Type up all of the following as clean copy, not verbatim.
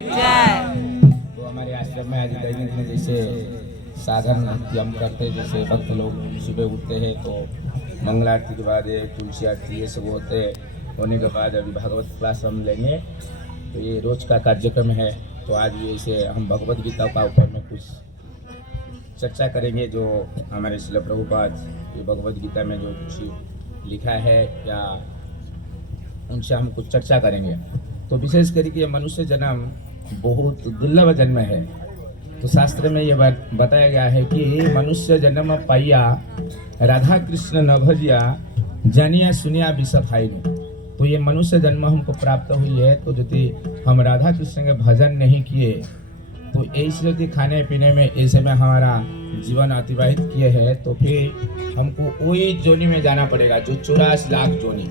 तो हमारे आश्रम में आज दैनिक जैसे साधन हम करते हैं, जैसे भक्त लोग सुबह उठते हैं तो मंगल आरती के बाद तुलसी आरती ये सब होते होने के बाद अभी भागवत क्लास हम लेंगे। तो ये रोज का कार्यक्रम है। तो आज ये इसे हम भगवत गीता का ऊपर में कुछ चर्चा करेंगे, जो हमारे श्रील प्रभुपाद ये भगवत गीता में जो कुछ लिखा है या उनसे हम कुछ चर्चा करेंगे। तो विशेष करके मनुष्य जन्म बहुत दुर्लभ जन्म है। तो शास्त्र में ये बात बताया गया है कि मनुष्य जन्म पाइया राधा कृष्ण न भजिया जानिया सुनिया विषफाई। तो ये मनुष्य जन्म हमको प्राप्त हुई है, तो यदि हम राधा कृष्ण के भजन नहीं किए तो ऐसे यदि खाने पीने में ऐसे में हमारा जीवन अतिवाहित किए हैं तो फिर हमको वही जोनी में जाना पड़ेगा जो 84 लाख जोनी।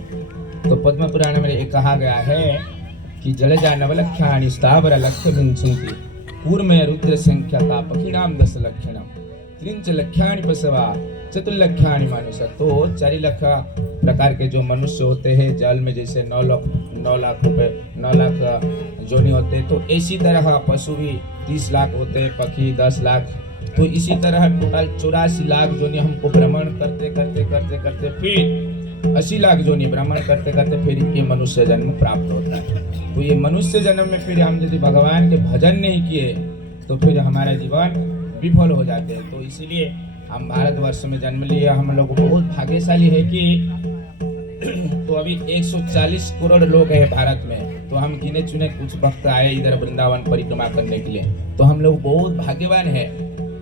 तो पद्म पुराण में एक कहा गया है कि जलजा नवलख्यानि स्थावर लक्ष्य विंशति पूर्वमय रुद्र संख्या का पक्षिणाम 10 लक्षणम त्रिंच लख्यानि पशवा चतुर्लख्यानि मानुष। तो 4 लाख प्रकार के जो मनुष्य होते हैं, जल में जैसे 9 लाख रुपए 9 लाख जोनी होते हैं, तो इसी तरह पशु भी 30 लाख होते हैं, पक्षी 10 लाख। तो इसी तरह टोटल 84 लाख जोनी हमको भ्रमण करते करते करते करते फिर 80 लाख जोनी भ्रमण करते करते फिर ये मनुष्य जन्म प्राप्त होता है। तो ये मनुष्य जन्म में फिर हम यदि भगवान के भजन नहीं किए तो फिर हमारा जीवन विफल हो जाते हैं। तो इसीलिए हम भारतवर्ष में जन्म लिए, हम लोग बहुत भाग्यशाली है कि तो अभी 140 करोड़ लोग हैं भारत में। तो हम गिने चुने कुछ भक्त आए इधर वृंदावन परिक्रमा करने के लिए, तो हम लोग बहुत भाग्यवान है।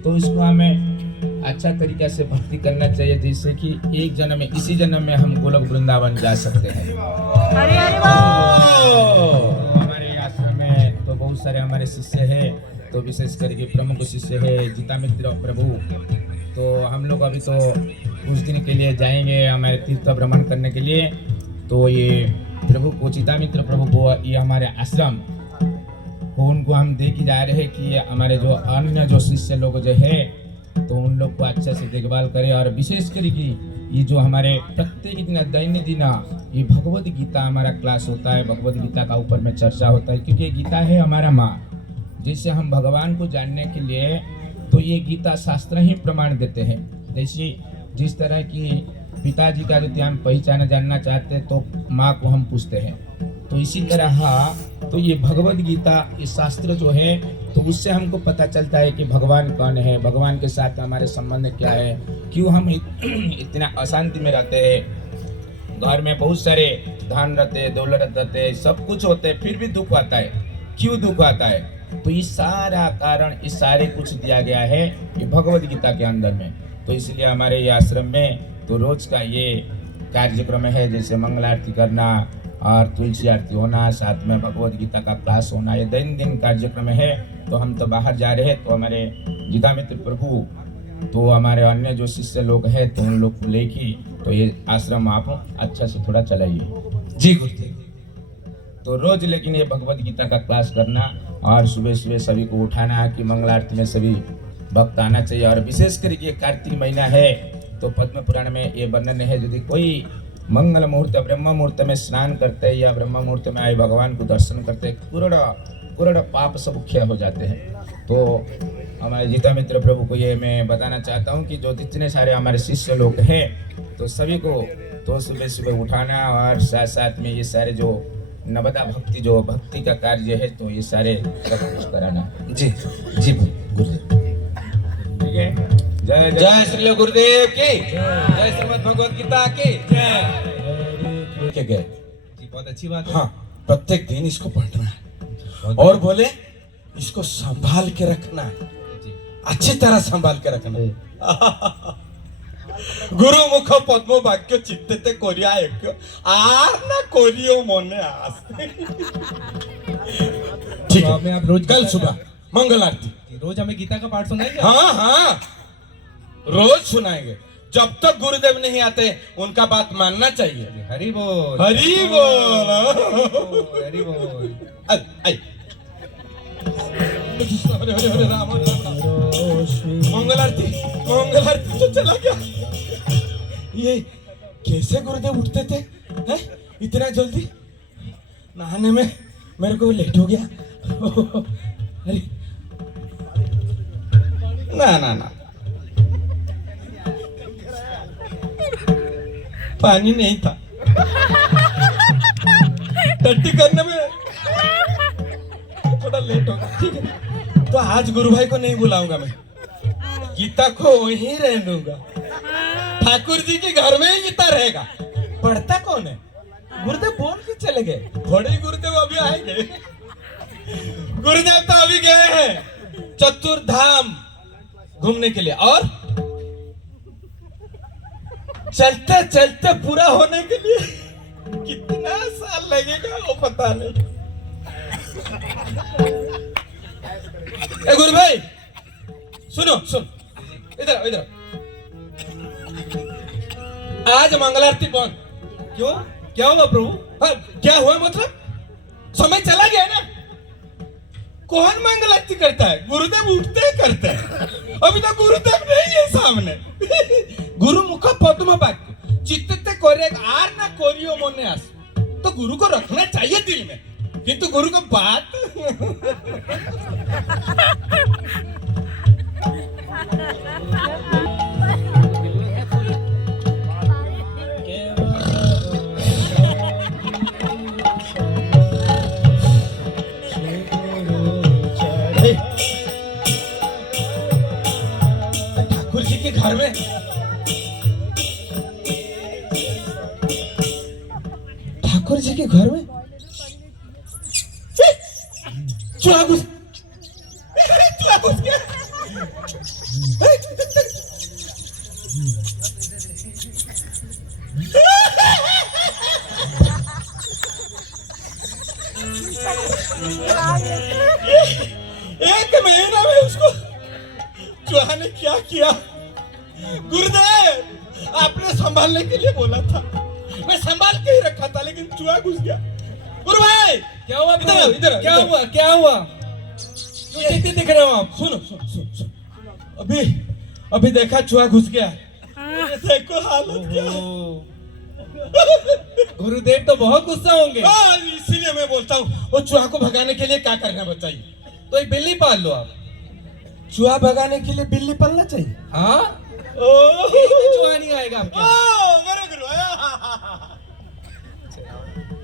तो इसको हमें अच्छा तरीका से भक्ति करना चाहिए, जिससे कि एक जन्म में इसी जन्म में हम गोलोक वृंदावन जा सकते हैं। हमारे आश्रम में तो बहुत सारे हमारे शिष्य हैं, तो विशेष करके प्रमुख शिष्य है गीता मित्र प्रभु। तो हम लोग अभी तो कुछ दिन के लिए जाएंगे हमारे तीर्थ भ्रमण करने के लिए। तो ये प्रभु को चिता मित्र प्रभु को ये हमारे आश्रम को उनको हम दे के जा रहे हैं कि हमारे जो अन्य जो शिष्य लोग जो है तो उन लोग को अच्छे से देखभाल करें। और विशेष करके ये जो हमारे प्रत्येक दिन दैनिक दिन ये भगवत गीता हमारा क्लास होता है, भगवत गीता का ऊपर में चर्चा होता है, क्योंकि गीता है हमारा माँ। जैसे हम भगवान को जानने के लिए तो ये गीता शास्त्र ही प्रमाण देते हैं। जैसे जिस तरह की पिताजी का यदि हम पहचान जानना चाहते हैं तो माँ को हम पूछते हैं, तो इसी तरह तो ये भगवत गीता ये शास्त्र जो है तो उससे हमको पता चलता है कि भगवान कौन है, भगवान के साथ हमारे संबंध क्या है, क्यों हम इतना अशांति में रहते हैं। घर में बहुत सारे धन रहते, दौलत रहते, सब कुछ होते, फिर भी दुख आता है। क्यों दुख आता है? तो ये सारा कारण इस सारे कुछ दिया गया है ये भगवत गीता के अंदर में। तो इसलिए हमारे ये आश्रम में तो रोज का ये कार्यक्रम है, जैसे मंगल आरती करना और तुलसी आरती होना, साथ में भगवत गीता का क्लास होना, ये दिन कार्यक्रम है। तो हम तो बाहर जा रहे हैं, तो हमारे गीता मित्र प्रभु तो हमारे अन्य जो शिष्य लोग हैं तो उन लोग को लेके तो ये आश्रम आप अच्छा से थोड़ा चलाइए जी गुरुदेव। तो रोज लेकिन ये भगवत गीता का क्लास करना और सुबह सुबह सभी को उठाना कि मंगल आरती में सभी भक्त आना चाहिए। और विशेष करके कार्तिक महीना है तो पद्म पुराण में ये वर्णन है, यदि कोई मंगल मुहूर्त ब्रह्म मुहूर्त में स्नान करते हैं या ब्रह्म मुहूर्त में आए भगवान को दर्शन करते हैं, करोड़ पाप सब क्षय हो जाते हैं। तो हमारे गीता मित्र प्रभु को ये मैं बताना चाहता हूँ कि जो जितने सारे हमारे शिष्य लोग हैं तो सभी को तो सुबह सुबह उठाना और साथ साथ में ये सारे जो नवदा भक्ति जो भक्ति का कार्य है तो ये सारे सब कुछ कराना जी जी गुरुदेव। ठीक है, जय जय श्री गुरुदेव की जय, श्रीमद् भगवत गीता की जय। क्या गए जी, बहुत अच्छी बात है। हाँ, प्रत्येक दिन इसको पढ़ना है और बोले इसको संभाल के रखना है, अच्छी तरह संभाल के रखना है। गुरु मुख पद्म वाक्य चित्ते कोरिया एक आर ना कोरियो मोने आस। ठीक है, आप रोज कल सुबह मंगल आरती रोज हमें गीता का पाठ सुनाएंगे। हाँ हाँ रोज सुनाएंगे, जब तक गुरुदेव नहीं आते उनका बात मानना चाहिए। हरि बोल हरि बोल हरि बोल। हरे हरे हरे राम मंगल आरती तो चला गया। ये कैसे गुरुदेव उठते थे हैं? इतना जल्दी नहाने में मेरे को लेट हो गया। अरे ना ना ना, पानी नहीं था, टट्टी करने में थोड़ा लेट होगा। ठीक है, तो आज गुरु भाई को नहीं बुलाऊंगा मैं, गीता को वहीं रहने दूंगा। ठाकुर जी के घर में ही गीता रहेगा। पढ़ता कौन है? गुरुदेव बोल के चले गए, थोड़े गुरुदेव अभी आएंगे। गुरुदेव तो अभी गए हैं चतुर्धाम घूमने के लिए, और चलते चलते पूरा होने के लिए कितना साल लगेगा वो पता नहीं। ए गुरु भाई सुनो, सुन इधर इधर, आज मंगलारती बंद। क्यों, क्या हुआ प्रभु? हाँ, क्या हुआ मतलब? समय चला गया ना। कौन मंगल आरती करता है? गुरुदेव उठते ही करते हैं। अभी तो गुरुदेव नहीं है सामने। गुरु मुख पद्म वाक्य चित्ते कोरे आर ना कोरियो मोने आस, तो गुरु को रखना चाहिए दिल में, किंतु गुरु को बात ठाकुर जी के घर में, ठाकुर जी के घर में चूहा घुस गया। एक महीना में उसको चूहा ने क्या किया? गुरुदेव आपने संभालने के लिए बोला था, मैं संभाल के ही रखा था, लेकिन चूहा घुस गया। गुरु भाई क्या हुआ? इधर इधर, क्या हुआ? क्या हुआ? क्यों चिंतित दिख रहे हो आप? सुनो सुनो सुनो सुनो, अभी देखा चूहा घुस गया। देखो हालत क्या है। गुरुदेव तो बहुत गुस्सा होंगे। इसीलिए मैं बोलता हूँ वो चूहा को भगाने के लिए क्या करना बताइए। तो एक बिल्ली पाल लो आप। चूहा भगाने के लिए बिल्ली पालना चाहिए? हाँ, ओह चूहा नहीं आएगा आपके। मेरे गुरु,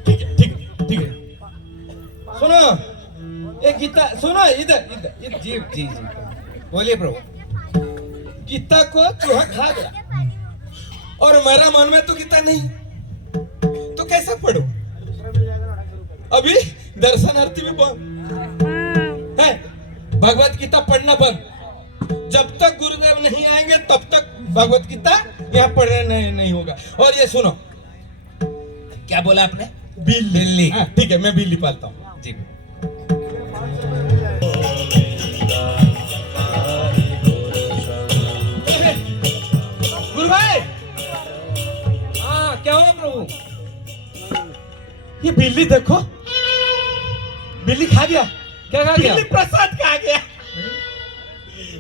ठीक है ठीक है ठीक है। सुनो एक गीता, सुनो इधर इधर, जी जी जी, बोलिए प्रभु। गीता को चूहा खा गया और मेरा मन में तो गीता नहीं, तो कैसे पढ़ू? अभी दर्शनार्थी भी बंद है, भगवत गीता पढ़ना बंद। जब तक गुरुदेव नहीं आएंगे तब तक भगवत गीता यहाँ पढ़ना नहीं होगा। और ये सुनो, क्या बोला आपने? बिल्ली। हाँ, ठीक है, मैं बिल्ली पालता हूँ जी। गुरु भाई। हाँ, क्या हुआ प्रभु? ये बिल्ली देखो, बिल्ली खा गया। क्या खा गया? बिल्ली प्रसाद खा गया।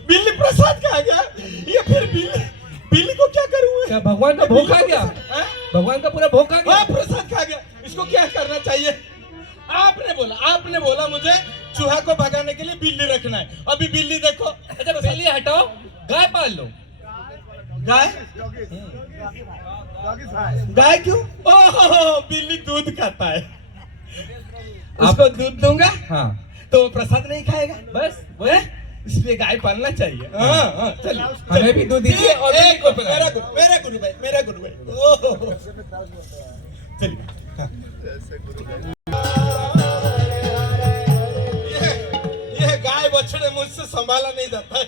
बिल्ली प्रसाद खा गया। ये फिर बिल्ली को क्या करूँ? क्या भगवान का भोग खा गया? हाँ? भगवान का पूरा भोग खा गया? हाँ, प्रसाद खा गया। इसको क्या करना चाहिए? आपने बोला मुझे चूहा को भगाने के लिए बिल्ली रखना है। अभी बिल्ली देखो। अच्छा बिल्ली हटाओ, गाय पाल लो। गाय? गाय क्यों? ओह, बिल्ली दूध खाता है, उसको दूध दूंगा हाँ, तो वो प्रसाद नहीं खाएगा। बस वो इसलिए गाय पालना चाहिए। हाँ, चलिए हमें भी दूध दीजिए और बिल्ली को पिलाइए। मेरा गुरु भाई ओह, चलिए। हाँ। ये गाय बछड़े मुझसे संभाला नहीं जाता है,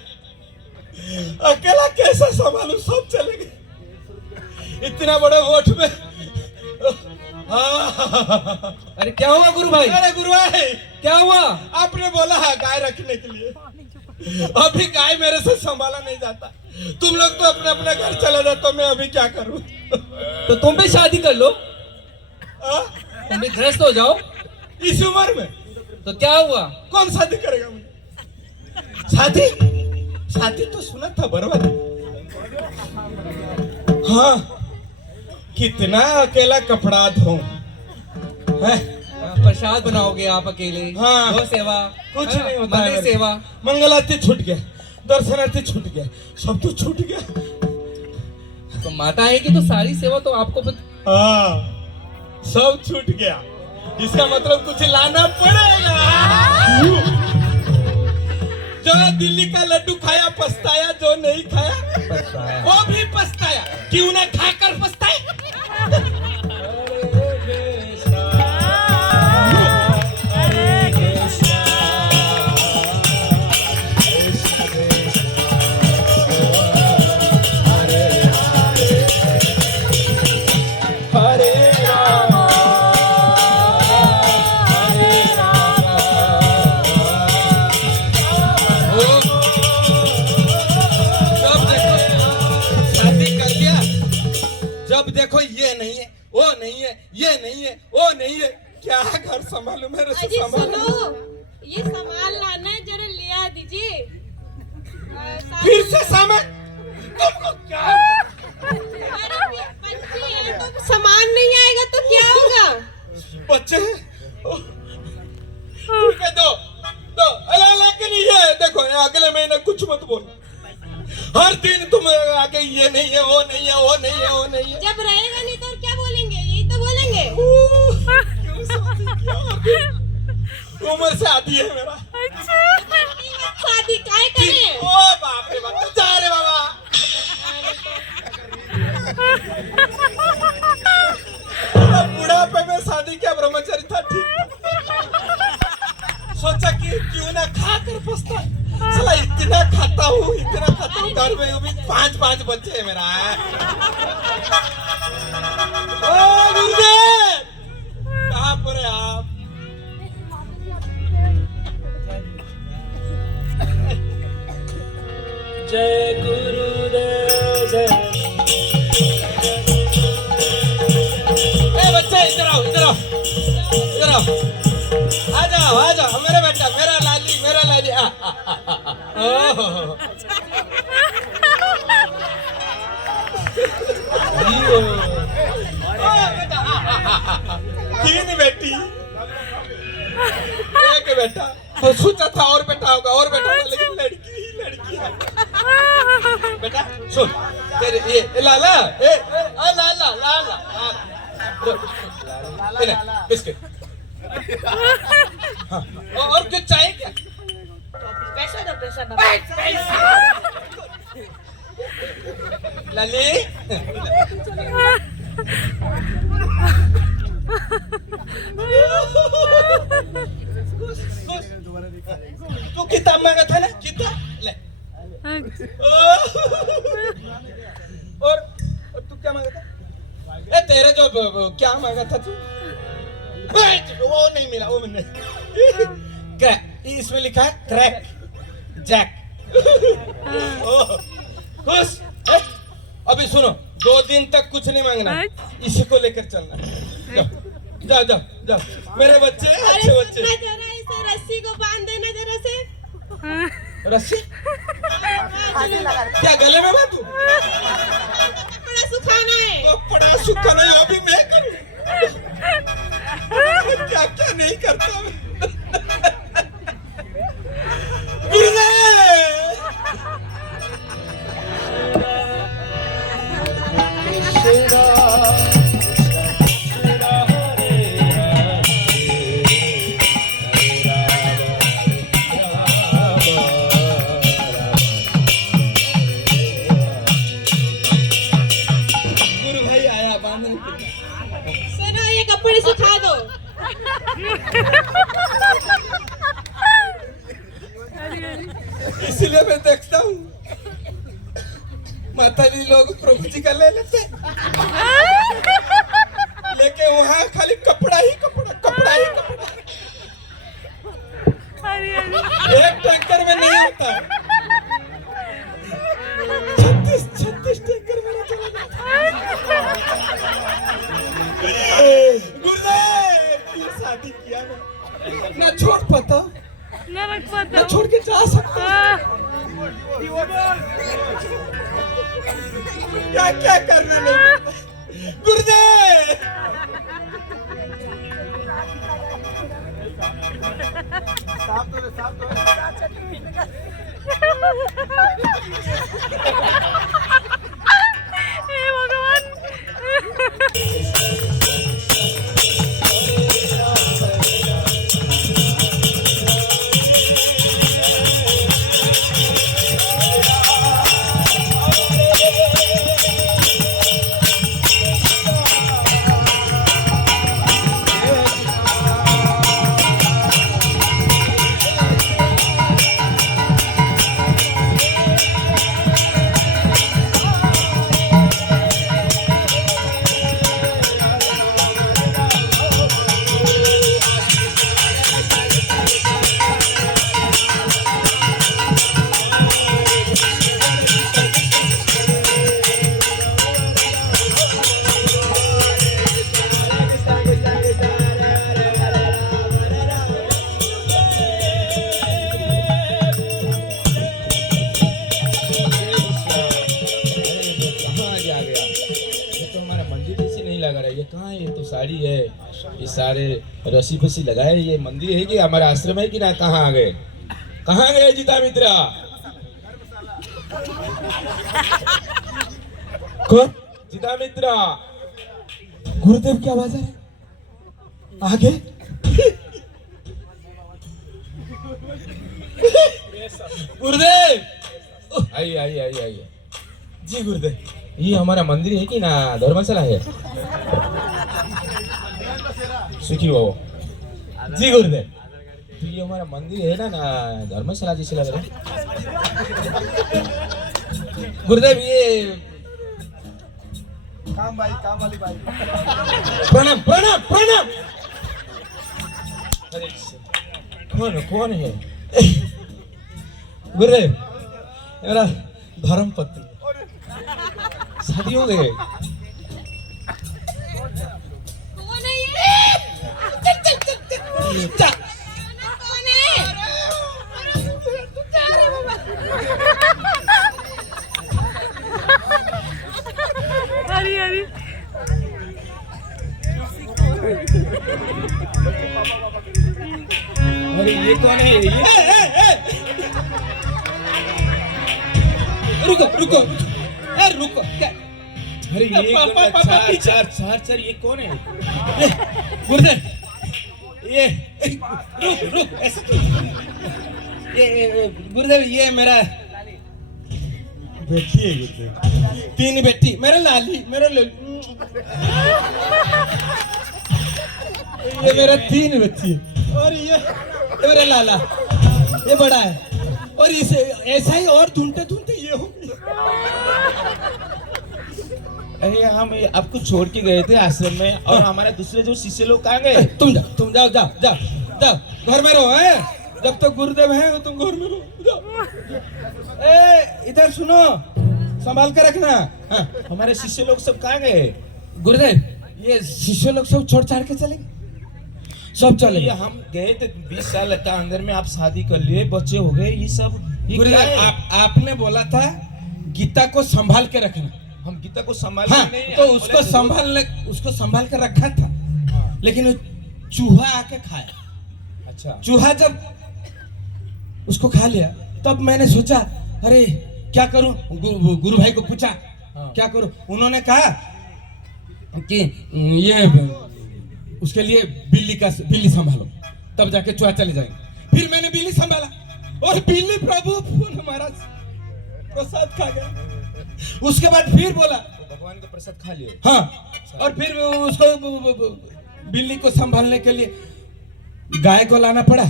अकेला कैसे संभालू? सब चले गए इतना बड़े वोट में। अरे क्या हुआ गुरु भाई? अरे गुरु भाई क्या हुआ? आपने बोला है गाय रखने के लिए, अभी गाय मेरे से संभाला नहीं जाता। तुम लोग तो अपने अपने घर चले जाते, तो मैं अभी क्या करूं? तो तुम भी शादी कर लो, आ? तुम भी गृहस्थ हो जाओ। इस उम्र में तो क्या हुआ? कौन शादी करेगा मुझे? शादी तो सुना था बर्बादी। हाँ, कितना अकेला कपड़ा धो है, प्रसाद बनाओगे आप अकेले? हाँ। वो सेवा कुछ हाँ, नहीं होता है मंदिर मेरे से। सेवा। मंगलारती छूट गया, दर्शनार्थी छूट गया, सब तो छूट गया। तो माता है कि तो सारी सेवा तो आपको हाँ, सब छूट गया। इसका मतलब कुछ लाना पड़ेगा। जो दिल्ली का लड्डू खाया पछताया, जो नहीं खाया पछताया। वो भी पछताया। क्यों ना खाकर पछताए? शादी कर दिया, जब देखो ये नहीं है, वो नहीं है, ये नहीं है, वो नहीं है, क्या घर संभालू? मेरे से अजी संभालू। सुनो, ये सामान लाना है, जरा ले आ दीजिए। फिर से सामान? तुमको क्या? अरे बच्चे हैं, तो सामान नहीं आएगा तो क्या होगा? बच्चे हैं? ठीक है, दो दो। अला लेकिन ये देखो, अगले महीने कुछ मत बोलो। हर दिन तुम आगे ये नहीं है, वो नहीं है, वो नहीं है, वो नहीं है। जब रहेगा नहीं तो और क्या बोलेंगे? यही तो बोलेंगे। क्यों शादी किया? उम्र से आती है मेरा। शादी काहे करें? ओ बाप रे बाप, जा रे बाबा। बुढ़ापे में शादी किया, ब्रह्मचारी था, ठीक था। सोचा कि क्यों ना खा कर पछता। साला इतना खाता हूँ, इतना खाता हूँ, घर में भी 5-5 बच्चे हैं मेरा। ओ गुरुदेव, कहाँ पर है आप? जय गुरुदेव जय। ए बच्चे, इधर आओ, इधर आओ, इधर आओ। आ जाओ, आ जाओ, मेरा बेटा, मेरा लाली, मेरा लाली। ओह, तीन बेटी, एक बेटा। तो सोचा था और बेटा होगा, और बेटा होगा, लेकिन लड़की ही लड़की है। बेटा सुन, तेरे ये लाला, लाला लाला लाला बिस्किट। हाँ, और कुछ चाहिए क्या? पैसा दो, पैसा दो। लाली, तू किताब मांगा था ना, किताब ले। और तू क्या मांगा था? ए तेरे जो क्या मांगा था तू? वो नहीं मिला, वो मैंने क्रैक, इसमें लिखा है क्रैक जैक। खुश? अभी सुनो, 2 दिन तक कुछ नहीं मांगना, इसी को लेकर चलना। जाओ जाओ जाओ, मेरे बच्चे अच्छे बच्चे। अरे जरा इसे रस्सी को बांध देना जरा से। रस्सी क्या गले में बांधू? कपड़ा सुखाना है। कपड़ा सुखाना है, अभी मैं करूँ? क्या क्या नहीं करता मैं। गुरु भाई आया बांधने के लिए। सुनो, ये कपड़े सुखा दो। इसीलिए मैं देखता हूँ माता जी लोग प्रभु जी का ले लेते, लेके वहाँ खाली कपड़ा ही कपड़ा, कपड़ा ही कपड़ा। एक टैंकर में नहीं होता, 36 टैंकर में चला जाता। गुरुदेव, ये शादी किया ना छोड़ पाता, ना छोड़ के जा सकता। क्या क्या करना नहीं गुरुदेव। हे भगवान कहाँ जा गया? ये तो हमारा मंदिर जैसे नहीं लग रहा है। ये कहाँ है? ये तो साड़ी है, ये सारे रस्सी फसी लगाए। ये मंदिर है कि हमारा आश्रम है कि ना? कहाँ आ गए? कहाँ गए जीता मित्रा? कौन? जीता मित्रा, गुरुदेव की आवाज है आगे। गुरुदेव, आइए आइए आइए आइए। जी गुरुदेव। ये हमारा मंदिर है कि ना धर्मशाला है? सुखी हो। जी गुरुदेव। तो ये हमारा मंदिर है ना धर्मशाला जैसे लग रहा है। गुरुदेव ये प्रणाम प्रणाम प्रणाम। अरे कौन कौन है? गुरुदेव मेरा धर्म पत्नी। शादी हो गए? कौन है ये? चा- कौन है? क्या रे बाबा? हरी हरी अरे ये कौन है? ये रुको रुको रुको क्या? अरे ये पापा, कौन है? पापा, चार पीछे। चार चार चार ये कौन है? गुरुदेव ये रुक रुक ऐसे ये गुरुदेव ये मेरा बेटी है गुरुदेव। तीन बेटी, मेरा लाली मेरा ये मेरा तीन बच्ची और ये मेरा लाला, ये बड़ा है। और इसे ऐसा ही और ढूंढते ढूंढते ये हो गई। अरे हम आपको छोड़ के गए थे आश्रम में, और हमारे दूसरे जो शिष्य लोग कहाँ गए? तुम जाओ जाओ जाओ जाओ घर में रहो है। जब तक गुरुदेव हैं तुम घर में रहो। जाओ। ए इधर सुनो, संभाल के रखना। हाँ। हमारे शिष्य लोग सब कहाँ गए? गुरुदेव ये शिष्य लोग सब छोड़ छाड़ के चले गए, सब चले ये गए। हम गए थे 20 साल का अंदर में, आप शादी कर लिए, बच्चे हो गए, ये सब ये क्या गुरुदेव है? आपने बोला था गीता को संभाल के रखना। हम गीता को संभाल हाँ, नहीं, तो हम उसको बोले उसको संभाल कर रखा था, लेकिन वो चूहा आके खाया। अच्छा चूहा जब उसको खा लिया तब मैंने सोचा अरे क्या करूं। गुरु भाई को पूछा हाँ। क्या करूं। उन्होंने कहा कि ये उसके लिए बिल्ली संभालो, तब जाके चूहा चले जाएंगे। फिर मैंने बिल्ली संभाला और बिल्ली प्रभु हमारा प्रसाद खा गया। उसके बाद फिर बोला तो भगवान का प्रसाद खा लिए। हाँ, और फिर उसको बिल्ली को संभालने के लिए गाय को लाना पड़ा,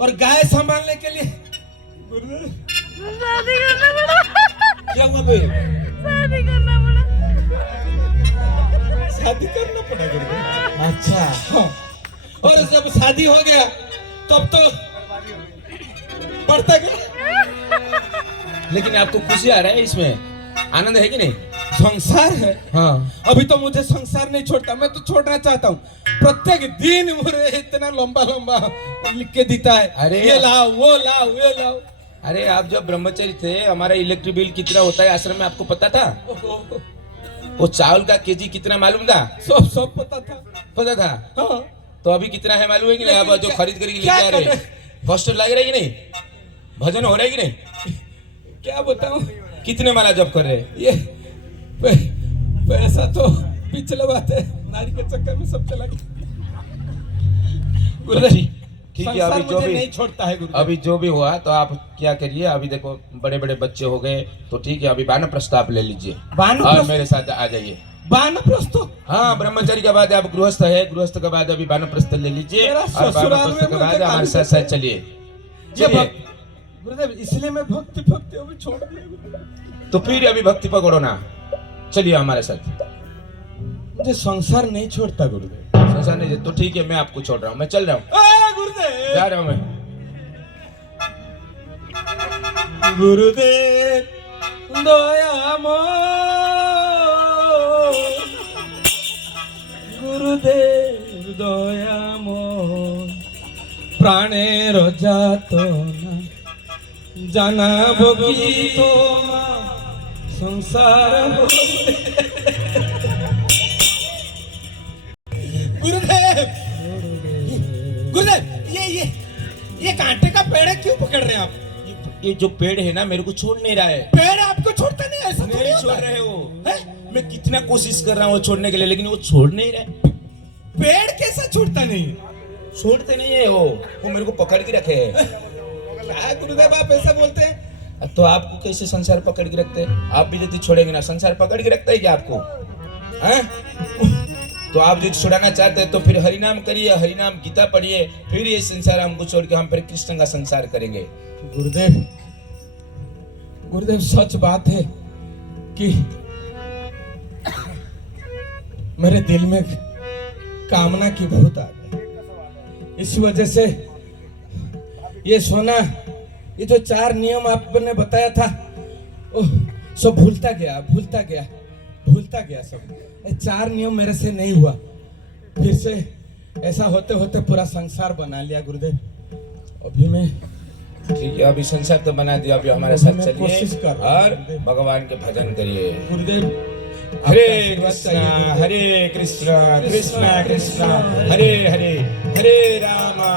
और गाय संभालने के लिए शादी करना पड़ा क्या हुआ भाई? शादी करना पड़ा शादी करना पड़ा गुरुदेव। अच्छा हाँ। और जब शादी हो गया तब तो बढ़ता गया। लेकिन आपको खुशी आ रहा है इसमें, आनंद है कि नहीं? संसार है। हाँ। अभी तो मुझे संसार नहीं छोड़ता, मैं तो छोड़ना चाहता हूँ। प्रत्येक दिन मुझे इतना लंबा लंबा लिख के देता है, अरे ये लाओ वो लाओ ये लाओ। अरे आप जब ब्रह्मचारी थे, हमारा इलेक्ट्रिक बिल कितना होता है आश्रम में आपको पता था? वो चावल का केजी कितना मालूम था? सब पता था। पता था? हाँ। तो अभी कितना है मालूम है कि नहीं? अब जो खरीद करके लेके क्या आ रहे करें? कष्ट लग रही कि नहीं? भजन हो रहा है कि नहीं? क्या बताऊं, कितने माला जप कर रहे हैं? ये पैसा तो पिछले बात है, नारी के चक्कर में सब चला गया। गुरुदेव ठीक है, संसार अभी जो मुझे भी नहीं छोड़ता है गुरुदेव। अभी जो भी हुआ तो आप क्या करिए, अभी देखो बड़े बड़े बच्चे हो गए तो ठीक है, अभी वानप्रस्थ आप ले लीजिए और मेरे साथ आ जाइए। वानप्रस्थ? हाँ, ब्रह्मचारी के बाद आप गृहस्थ है, गृहस्थ के बाद अभी वानप्रस्थ ले लीजिए मेरा और ससुराल वानप्रस्थ में के मुझे बाद हमारे साथ साथ चलिए। ये चलिए। गुरुदेव इसलिए मैं भक्ति अभी छोड़ दिया। तो फिर अभी भक्ति पकड़ो ना, चलिए हमारे साथ। मुझे संसार नहीं छोड़ता गुरुदेव। संसार नहीं, तो ठीक है, मैं आपको छोड़ रहा हूँ, मैं चल रहा हूँ, गुरुदेव जा रहा हूँ मैं। गुरुदेव दयामो, गुरुदेव दयामो, प्राणेर जातना জানাবো কি তোমার সংসার। गुरुदेव गुरुदेव ये कांटे का पेड़ है, क्यों पकड़ रहे हैं आप? ये जो पेड़ है ना, मेरे को छोड़ नहीं रहा है। पेड़ आपको छोड़ता नहीं, ऐसा थोड़ी नहीं होता छोड़ है। रहे हो, मैं कितना कोशिश कर रहा हूँ छोड़ने के लिए, लेकिन वो छोड़ नहीं रहे। पेड़ कैसा छूटता नहीं? छोड़ते नहीं है वो मेरे को पकड़ के रखे है। क्या गुरुदेव आप ऐसा बोलते हैं? तो आपको कैसे संसार पकड़ के रखते हैं? आप भी यदि छोड़ेंगे ना, संसार पकड़ के रखता है क्या आपको? हैं? तो आप जो छुड़ाना चाहते हैं तो फिर हरिनाम करिए, हरिनाम गीता पढ़िए, फिर ये संसार हमको छोड़ के हम फिर कृष्ण का संसार करेंगे। गुरुदेव गुरुदेव सच बात है कि मेरे दिल में कामना की भूत आ गई। इस वजह से ये सोना, ये जो 4 नियम आपने बताया था, ओह सब भूलता गया सब। ये 4 नियम मेरे से नहीं हुआ, फिर से ऐसा होते होते पूरा संसार बना लिया गुरुदेव। अभी मैं ठीक है, अभी संसार तो बना दिया, अभी हमारे साथ मैं कोशिश चलिए कर रहा हूं, और गुरुदेव। भगवान के भजन करिए। गुरुदेव हरे आपका आशीर्वाद कृष्णा चाहिए, गुरुदेव। हरे कृष्णा कृष्णा कृष्णा हरे हरे, हरे रामा